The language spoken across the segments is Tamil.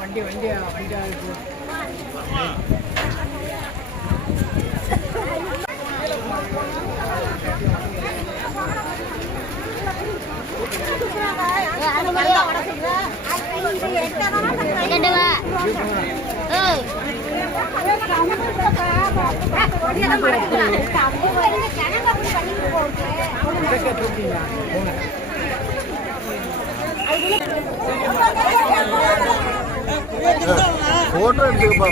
வண்டி வண்டியா வண்டியா இருக்கு. போட்டோ எடுத்துக்கப்பா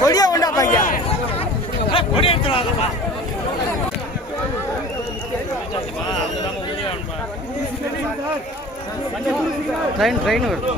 கொடியா உண்டா பையா கொடி எடுத்துவாங்கப்பா. ட்ரெயின் ட்ரெயின் வருது.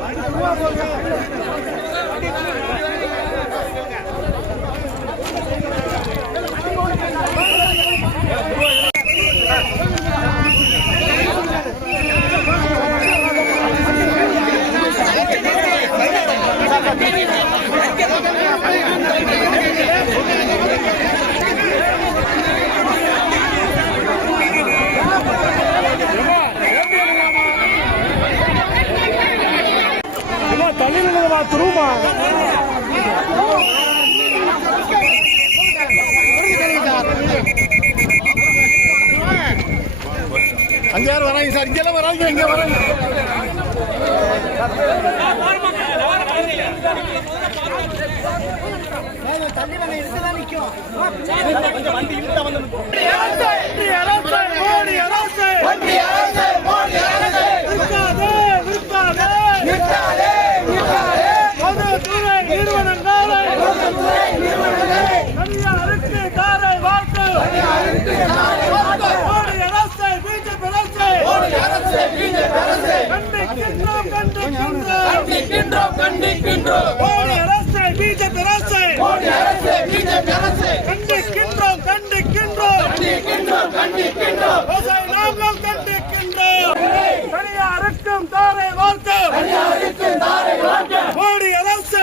தள்ளிடுமா துருமா அங்க யாரும் வராங்க சார், இங்கெல்லாம் வராங்க, இங்க வராங்க. தள்ளி நம்ம இதுதான் நிற்கும். வண்டி இழுத்தா வந்து தனியாருக்கும் தாரை வாழ்த்து. மோடி அரசை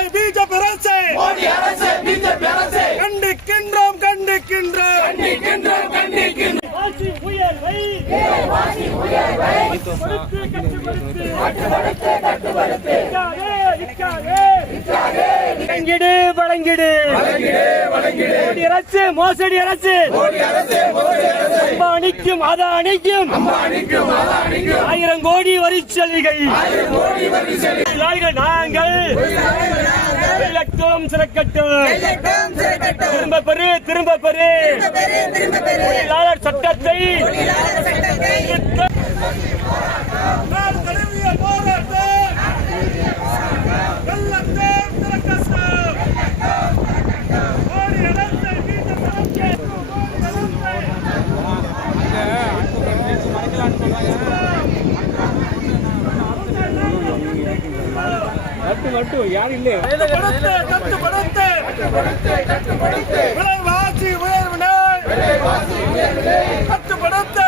பிஜேபி அரசை கண்டிக்கின்றோம் வாசி உயர்வை வழங்கிடு மோடி அரசு மோசடி அரசு அம்பானிக்கும் அதானிக்கும் 1000 கோடி வரி சலுகை நாங்கள் இலக்கம் சிறக்கட்டும். திரும்ப பெரு தொழிலாளர் சட்டத்தை யாரும் இல்லை. விலைவாசி உயர்வினை கட்டுப்படுத்த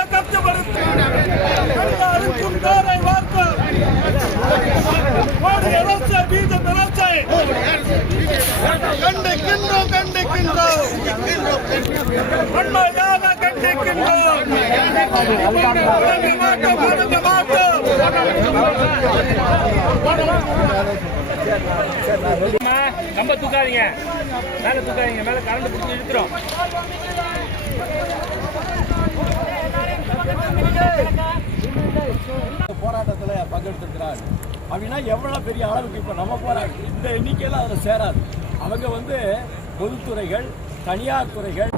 எல்லாருக்கும் தாரை வார்த்தை. மோடி அரசை பிஜேபி அரசை கண்டிக்கின்றோம் உண்மையாக கண்டிக்கின்றோம். வழங்க மாட்டோம். கம்ப தூக்காதீங்க, மேல தூக்காதீங்க, மேல கரண்ட் பிடிச்சி இழுத்துறோம். போராட்டத்தில் பங்கெடுத்திருக்கிறார் அப்படின்னா எவ்வளவு பெரிய அளவுக்கு இப்ப நம்ம போராட்டம் இந்த எண்ணிக்கையில அதுல சேராது. அவங்க பொதுத்துறைகள், தனியார் துறைகள்